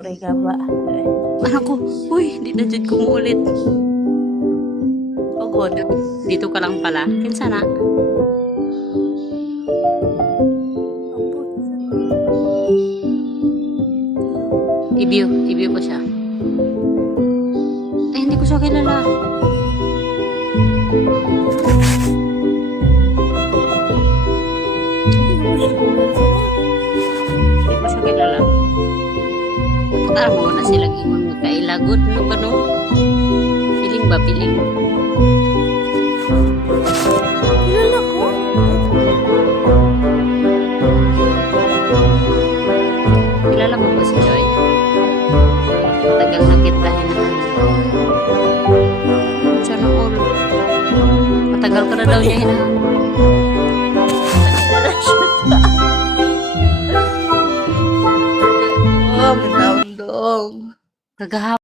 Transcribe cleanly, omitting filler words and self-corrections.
Pre ka ba? Anak ko, uy, di na dyan kumuulit. Oh God, dito ka lang pala. Kinsa na? Ibiw ko siya. Ay, hindi ko siya kilala. Hindi ko siya kilala. Parang mo na silang ingon mo kailagot. Ano ba no? Piling ba? Piling. Kilala ko? Kilala mo ba si Joy? Tagal na kita hinahan. Sana all. Matagal ka na daw niya hinahan. Kilala siya ka. Oh, gandang dong. Kagahapon.